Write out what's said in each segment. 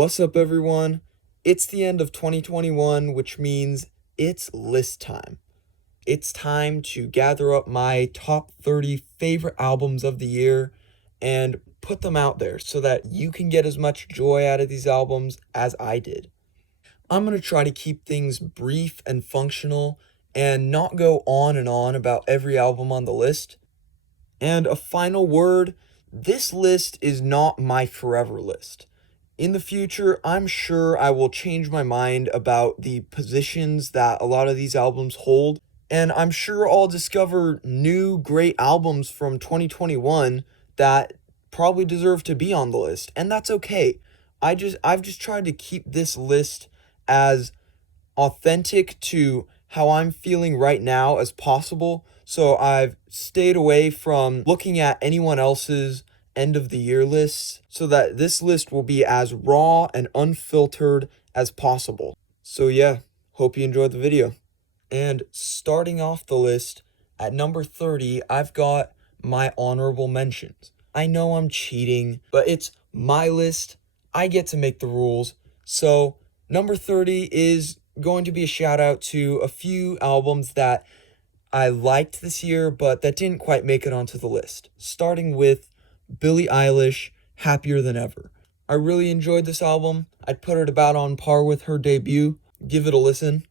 What's up, everyone? It's the end of 2021, which means it's list time. It's time to gather up my top 30 favorite albums of the year and put them out there so that you can get as much joy out of these albums as I did. I'm going to try to keep things brief and functional and not go on and on about every album on the list. And a final word, this list is not my forever list. In the future, I'm sure I will change my mind about the positions that a lot of these albums hold, and I'm sure I'll discover new great albums from 2021 that probably deserve to be on the list, and that's okay. I've just tried to keep this list as authentic to how I'm feeling right now as possible. So I've stayed away from looking at anyone else's end of the year lists so that this list will be as raw and unfiltered as possible. So yeah, hope you enjoyed the video. And starting off the list at number 30, I've got my honorable mentions. I know I'm cheating, but it's my list. I get to make the rules. So number 30 is going to be a shout out to a few albums that I liked this year, but that didn't quite make it onto the list. Starting with Billie Eilish, Happier Than Ever. I really enjoyed this album. I'd put it about on par with her debut. Give it a listen.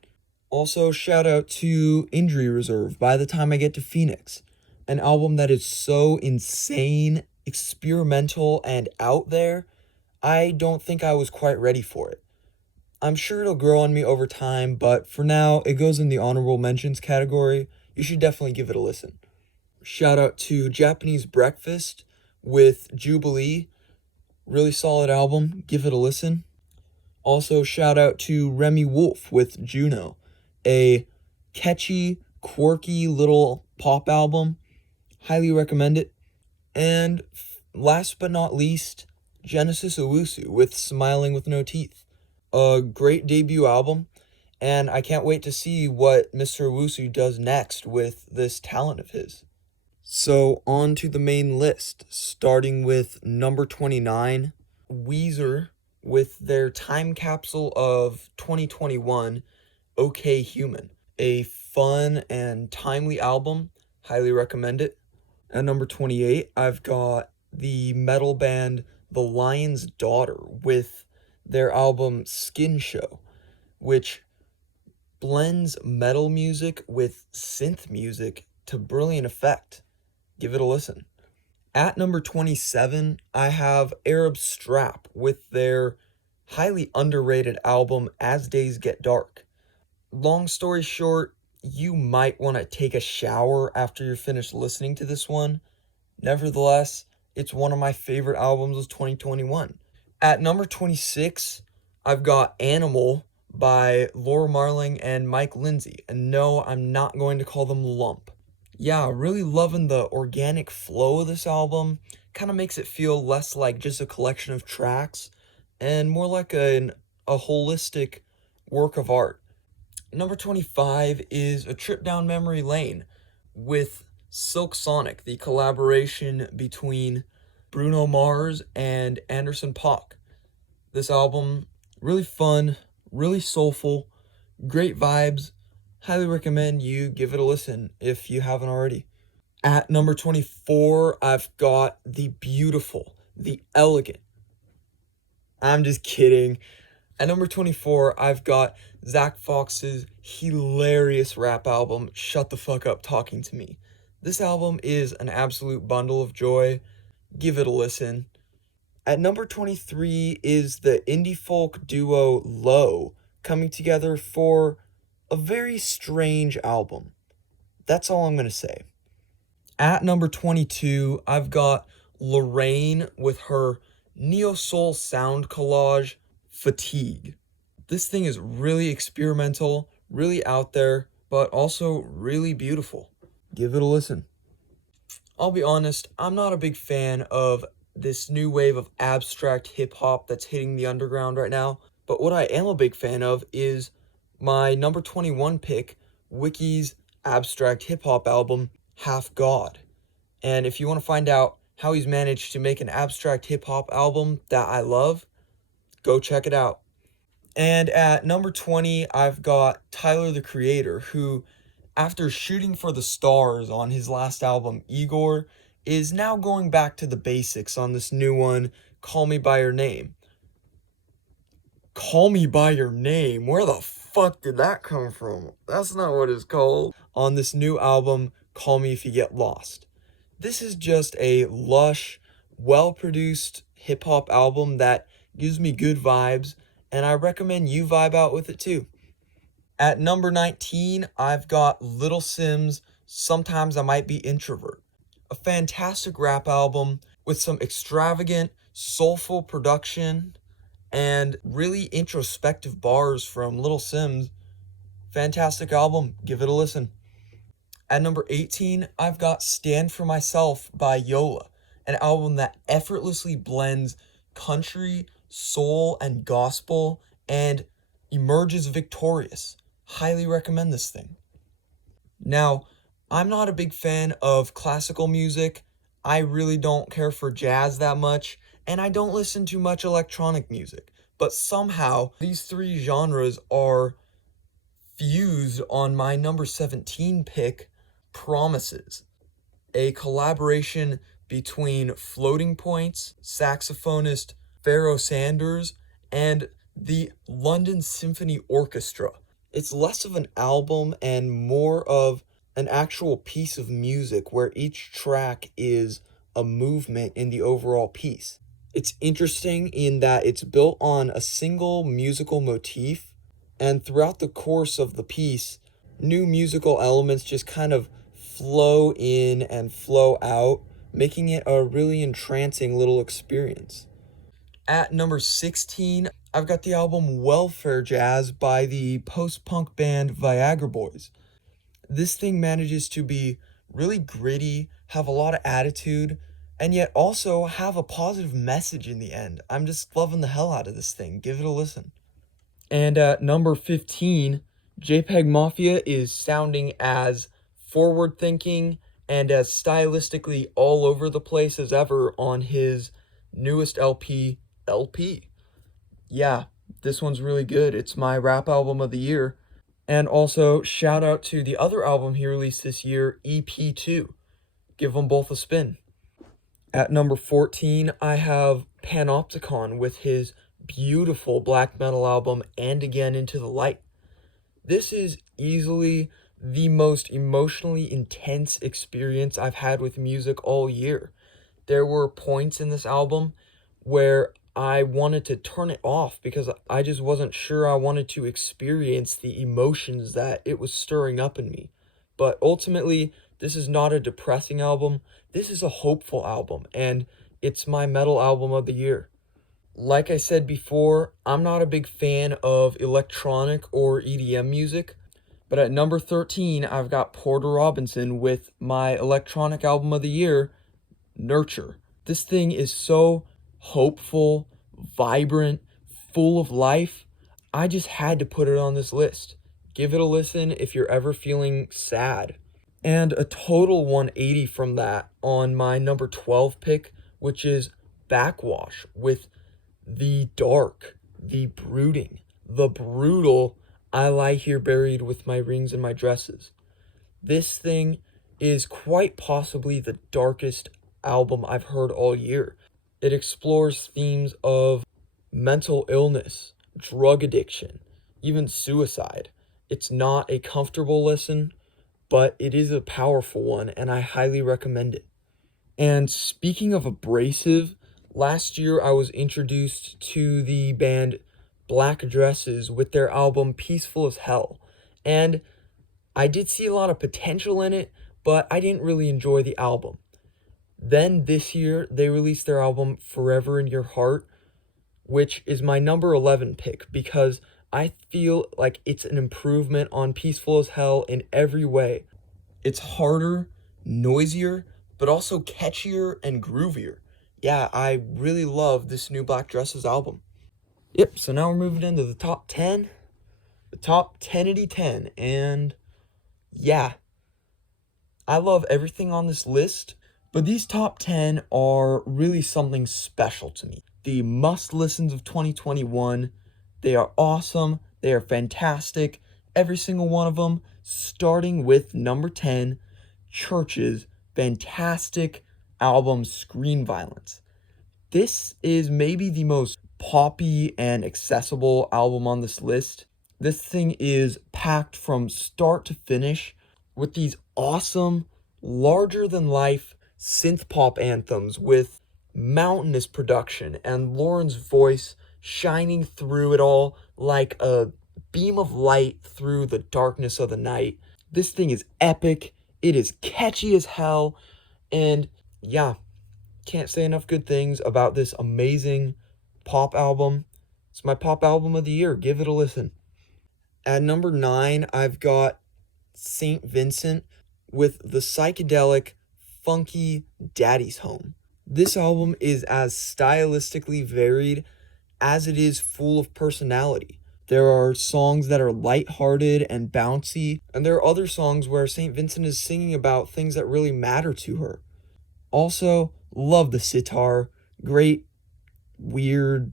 Also, shout out to Injury Reserve, By the Time I Get to Phoenix. An album that is so insane, experimental, and out there, I don't think I was quite ready for it. I'm sure it'll grow on me over time, but for now, it goes in the honorable mentions category. You should definitely give it a listen. Shout out to Japanese Breakfast with Jubilee. Really solid album. Give it a listen. Also, shout out to Remy Wolf with Juno. A catchy, quirky little pop album. Highly recommend it. And last but not least, Genesis Owusu with Smiling with No Teeth. A great debut album, and I can't wait to see what Mr. Owusu does next with this talent of his. So on to the main list, starting with number 29, Weezer with their time capsule of 2021, OK Human. A fun and timely album, highly recommend it. At number 28, I've got the metal band The Lion's Daughter with their album Skin Show, which blends metal music with synth music to brilliant effect. Give it a listen. At number 27, I have Arab Strap with their highly underrated album As Days Get Dark. Long story short, you might want to take a shower after you're finished listening to this one. Nevertheless, it's one of my favorite albums of 2021. At number 26, I've got Animal by Laura Marling and Mike Lindsay. And no, I'm not going to call them Lump. Yeah, really loving the organic flow of this album. Kind of makes it feel less like just a collection of tracks and more like a holistic work of art. Number 25 is A Trip Down Memory Lane with Silk Sonic, the collaboration between Bruno Mars and Anderson .Paak. This album, really fun, really soulful, great vibes. Highly recommend you give it a listen if you haven't already. At number 24, I've got the beautiful, the elegant. I'm just kidding. At number 24, I've got Zach Fox's hilarious rap album, Shut the Fuck Up Talking to Me. This album is an absolute bundle of joy. Give it a listen. At number 23 is the indie folk duo Low coming together for a very strange album. That's all I'm going to say. At number 22, I've got Lorraine with her neo-soul sound collage, Fatigue. This thing is really experimental, really out there, but also really beautiful. Give it a listen. I'll be honest, I'm not a big fan of this new wave of abstract hip-hop that's hitting the underground right now, but what I am a big fan of is my number 21 pick, Wiki's abstract hip-hop album, Half God. And if you want to find out how he's managed to make an abstract hip-hop album that I love, Go check it out. And at number 20, I've got Tyler the Creator, who, after shooting for the stars on his last album, Igor, is now going back to the basics on this new one, Call Me By Your Name. Call Me By Your Name? Where the fuck did that come from? That's not what it's called. On this new album, Call Me If You Get Lost. This is just a lush, well-produced hip-hop album that gives me good vibes, and I recommend you vibe out with it too. At number 19, I've got Little Simz, Sometimes I Might Be Introvert. A fantastic rap album with some extravagant, soulful production and really introspective bars from Little Simz. Fantastic album. Give it a listen. At number 18, I've got Stand For Myself by Yola, an album that effortlessly blends country, soul, and gospel and emerges victorious. Highly recommend this thing. Now, I'm not a big fan of classical music. I really don't care for jazz that much, and I don't listen to much electronic music. But somehow, these three genres are fused on my number 17 pick, Promises, a collaboration between Floating Points, saxophonist Pharaoh and the London Symphony Orchestra. It's less of an album and more of an actual piece of music where each track is a movement in the overall piece. It's interesting in that it's built on a single musical motif, and throughout the course of the piece, new musical elements just kind of flow in and flow out, making it a really entrancing little experience. At number 16, I've got the album Welfare Jazz by the post-punk band Viagra Boys. This thing manages to be really gritty, have a lot of attitude, and yet also have a positive message in the end. I'm just loving the hell out of this thing. Give it a listen. And at number 15, JPEGMAFIA is sounding as forward-thinking and as stylistically all over the place as ever on his newest LP. Yeah, this one's really good. It's my rap album of the year. And also, shout out to the other album he released this year, EP2. Give them both a spin. At number 14, I have Panopticon with his beautiful black metal album, And Again Into the Light. This is easily the most emotionally intense experience I've had with music all year. There were points in this album where I wanted to turn it off because I just wasn't sure I wanted to experience the emotions that it was stirring up in me. But ultimately, this is not a depressing album. This is a hopeful album, and it's my metal album of the year. Like I said before, I'm not a big fan of electronic or EDM music, but at number 13, I've got Porter Robinson with my electronic album of the year, Nurture. This thing is so hopeful, vibrant, full of life. I just had to put it on this list. Give it a listen if you're ever feeling sad. And a total 180 from that on my number 12 pick, which is Backwash with the dark, the brooding, the brutal I Lie Here Buried With My Rings and My Dresses. This thing is quite possibly the darkest album I've heard all year. It explores themes of mental illness, drug addiction, even suicide. It's not a comfortable listen, but it is a powerful one, and I highly recommend it. And speaking of abrasive, last year I was introduced to the band Black Dresses with their album Peaceful as Hell, and I did see a lot of potential in it, but I didn't really enjoy the album. Then this year, they released their album Forever in Your Heart, which is my number 11 pick because I feel like it's an improvement on Peaceful as Hell in every way. It's harder, noisier, but also catchier and groovier. Yeah, I really love this new Black Dresses album. Yep, so now we're moving into the top 10. The top 10-ity 10, and yeah, I love everything on this list, but these top 10 are really something special to me. the must-listens of 2021. They are awesome. They are fantastic. Every single one of them, starting with number 10, Church's fantastic album, Screen Violence. This is maybe the most poppy and accessible album on this list. This thing is packed from start to finish with these awesome, larger-than-life synth pop anthems with mountainous production and Lauren's voice shining through it all like a beam of light through the darkness of the night. This thing is epic. It is catchy as hell. And yeah, can't say enough good things about this amazing pop album. It's my pop album of the year. Give it a listen. At number 9, I've got St. Vincent with the psychedelic, funky Daddy's Home. This album is as stylistically varied as it is full of personality. There are songs that are lighthearted and bouncy, and there are other songs where St. Vincent is singing about things that really matter to her. Also, love the sitar. Great, weird,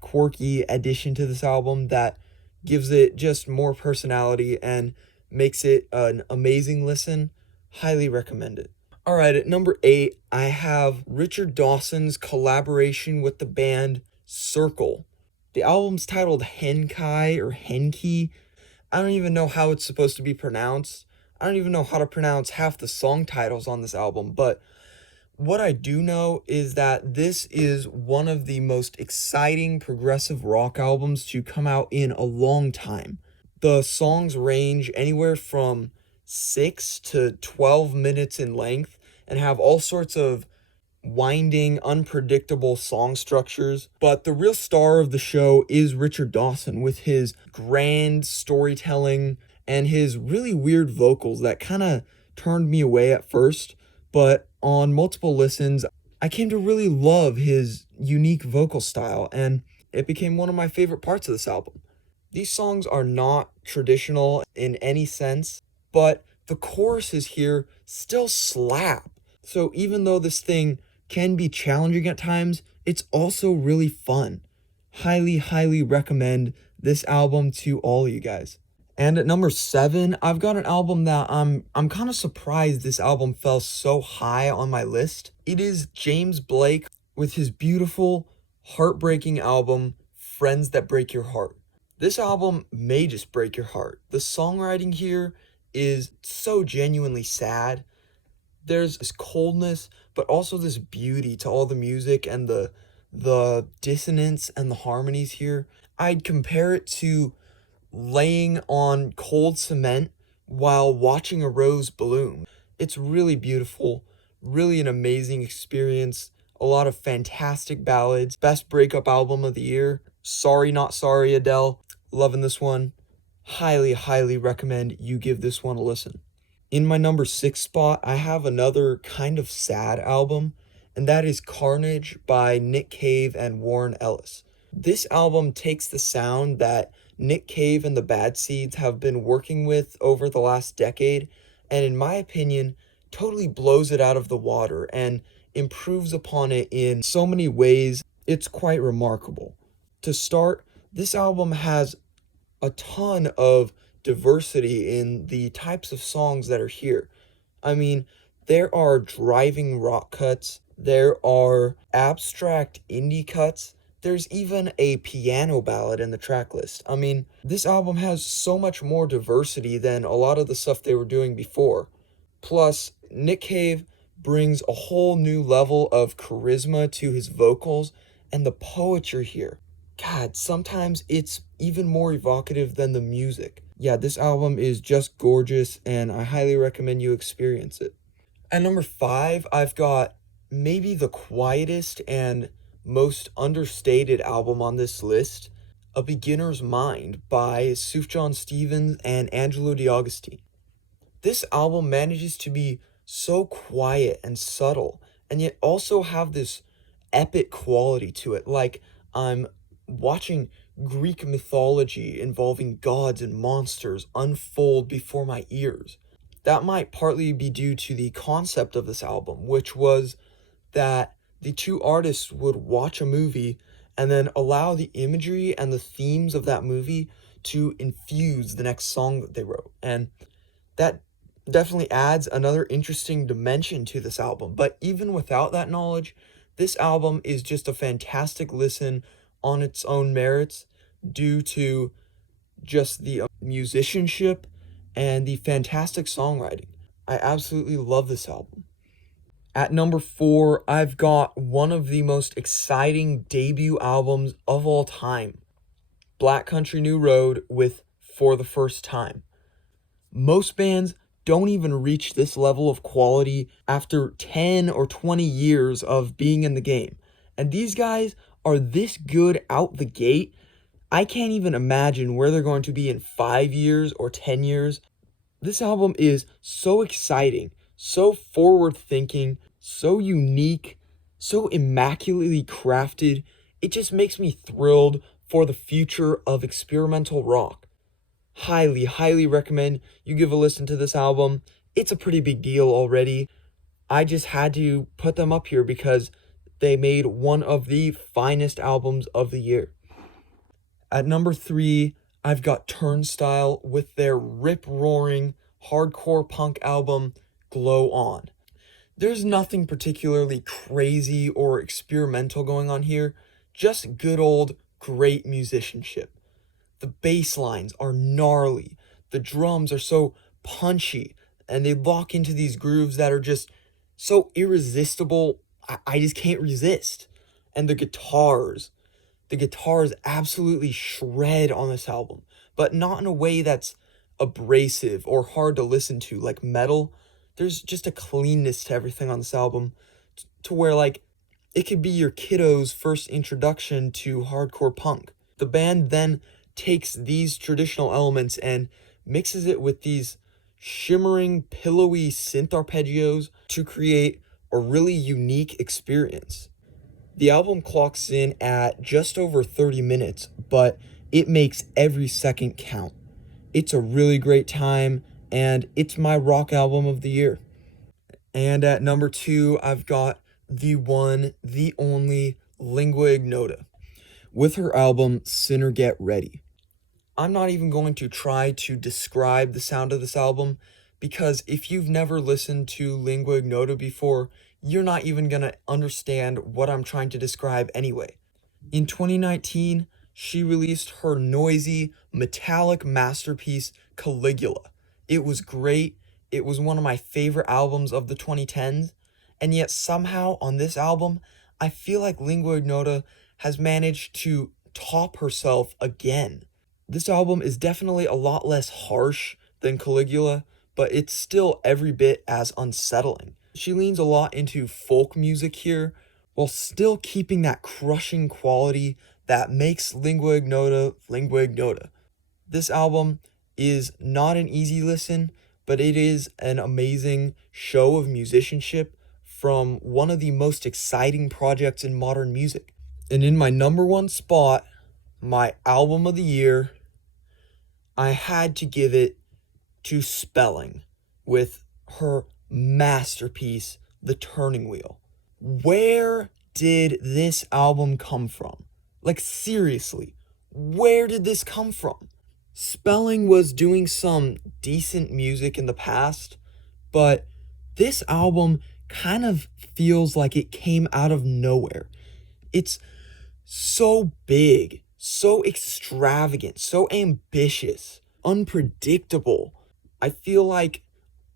quirky addition to this album that gives it just more personality and makes it an amazing listen. Highly recommend it. Alright, at number 8, I have Richard Dawson's collaboration with the band Circle. The album's titled Henkai or Henki. I don't even know how it's supposed to be pronounced. I don't even know how to pronounce half the song titles on this album, but what I do know is that this is one of the most exciting progressive rock albums to come out in a long time. The songs range anywhere from 6 to 12 minutes in length and have all sorts of winding, unpredictable song structures. But the real star of the show is Richard Dawson with his grand storytelling and his really weird vocals that kind of turned me away at first. But on multiple listens, I came to really love his unique vocal style, and it became one of my favorite parts of this album. These songs are not traditional in any sense, but the choruses here still slap. So even though this thing can be challenging at times, it's also really fun. Highly, highly recommend this album to all of you guys. And at number 7, I've got an album that I'm kind of surprised this album fell so high on my list. It is James Blake with his beautiful, heartbreaking album, Friends That Break Your Heart. This album may just break your heart. The songwriting here is so genuinely sad. There's this coldness, but also this beauty to all the music and the dissonance and the harmonies here. I'd compare it to laying on cold cement while watching a rose bloom. It's really beautiful, really an amazing experience. A lot of fantastic ballads. Best breakup album of the year. Sorry Not Sorry, Adele. Loving this one. Highly, highly recommend you give this one a listen. In my number 6 spot, I have another kind of sad album, and that is Carnage by Nick Cave and Warren Ellis. This album takes the sound that Nick Cave and the Bad Seeds have been working with over the last decade, and in my opinion, totally blows it out of the water and improves upon it in so many ways. It's quite remarkable. To start, this album has a ton of diversity in the types of songs that are here. I mean, there are driving rock cuts, there are abstract indie cuts, there's even a piano ballad in the track list. I mean, this album has so much more diversity than a lot of the stuff they were doing before. Plus, Nick Cave brings a whole new level of charisma to his vocals and the poetry here. God, sometimes it's even more evocative than the music. Yeah, this album is just gorgeous, and I highly recommend you experience it. At number 5, I've got maybe the quietest and most understated album on this list, A Beginner's Mind by Sufjan Stevens and Angelo D'Agostino. This album manages to be so quiet and subtle, and yet also have this epic quality to it, like I'm watching Greek mythology involving gods and monsters unfold before my ears. That might partly be due to the concept of this album, which was that the two artists would watch a movie and then allow the imagery and the themes of that movie to infuse the next song that they wrote. And that definitely adds another interesting dimension to this album. But even without that knowledge, this album is just a fantastic listen on its own merits due to just the musicianship and the fantastic songwriting. I absolutely love this album. At number 4, I've got one of the most exciting debut albums of all time, Black Country New Road with For the First Time. Most bands don't even reach this level of quality after 10 or 20 years of being in the game. And these guys are this good out the gate. I can't even imagine where they're going to be in 5 years or 10 years. This album is so exciting, so forward-thinking, so unique, so immaculately crafted. It just makes me thrilled for the future of experimental rock. Highly, highly recommend you give a listen to this album. It's a pretty big deal already. I just had to put them up here because they made one of the finest albums of the year. At number 3, I've got Turnstile with their rip-roaring hardcore punk album, Glow On. There's nothing particularly crazy or experimental going on here, just good old great musicianship. The bass lines are gnarly, the drums are so punchy, and they lock into these grooves that are just so irresistible, I just can't resist. And the guitars absolutely shred on this album, but not in a way that's abrasive or hard to listen to like metal. There's just a cleanness to everything on this album to where like it could be your kiddo's first introduction to hardcore punk. The band then takes these traditional elements and mixes it with these shimmering, pillowy synth arpeggios to create a really unique experience. The album clocks in at just over 30 minutes, but it makes every second count. It's a really great time, and it's my rock album of the year. And at number 2, I've got the one, the only Lingua Ignota with her album Sinner Get Ready. I'm not even going to try to describe the sound of this album because if you've never listened to Lingua Ignota before, you're not even going to understand what I'm trying to describe anyway. In 2019, she released her noisy, metallic masterpiece, Caligula. It was great. It was one of my favorite albums of the 2010s. And yet somehow on this album, I feel like Lingua Ignota has managed to top herself again. This album is definitely a lot less harsh than Caligula, but it's still every bit as unsettling. She leans a lot into folk music here, while still keeping that crushing quality that makes Lingua Ignota Lingua Ignota. This album is not an easy listen, but it is an amazing show of musicianship from one of the most exciting projects in modern music. And in my number 1 spot, my album of the year, I had to give it to Spelling with her masterpiece, The Turning Wheel. Where did this album come from? Like, seriously, where did this come from? Spelling was doing some decent music in the past, but this album kind of feels like it came out of nowhere. It's so big, so extravagant, so ambitious, unpredictable. I feel like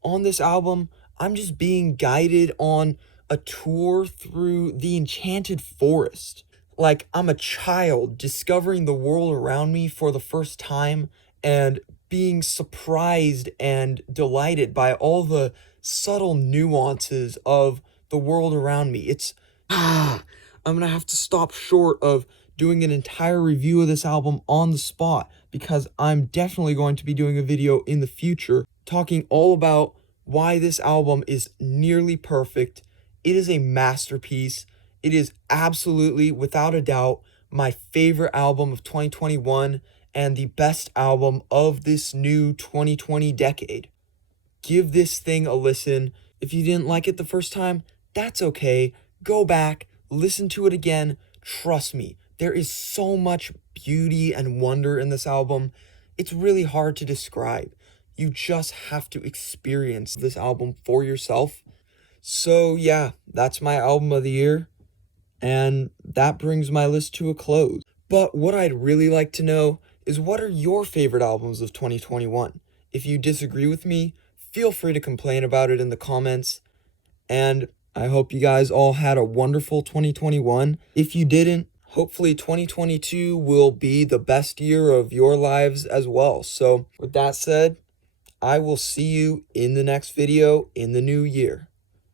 on this album, I'm just being guided on a tour through the enchanted forest. Like I'm a child discovering the world around me for the first time and being surprised and delighted by all the subtle nuances of the world around me. I'm gonna have to stop short of doing an entire review of this album on the spot because I'm definitely going to be doing a video in the future talking all about why this album is nearly perfect. It is a masterpiece. It is absolutely, without a doubt, my favorite album of 2021 and the best album of this new 2020 decade. Give this thing a listen. If you didn't like it the first time, that's okay. Go back, listen to it again. Trust me, There is so much beauty and wonder in this album. It's really hard to describe. You just have to experience this album for yourself. So yeah, that's my album of the year. And that brings my list to a close. But what I'd really like to know is, what are your favorite albums of 2021? If you disagree with me, feel free to complain about it in the comments. And I hope you guys all had a wonderful 2021. If you didn't, hopefully 2022 will be the best year of your lives as well. So with that said, I will see you in the next video in the new year.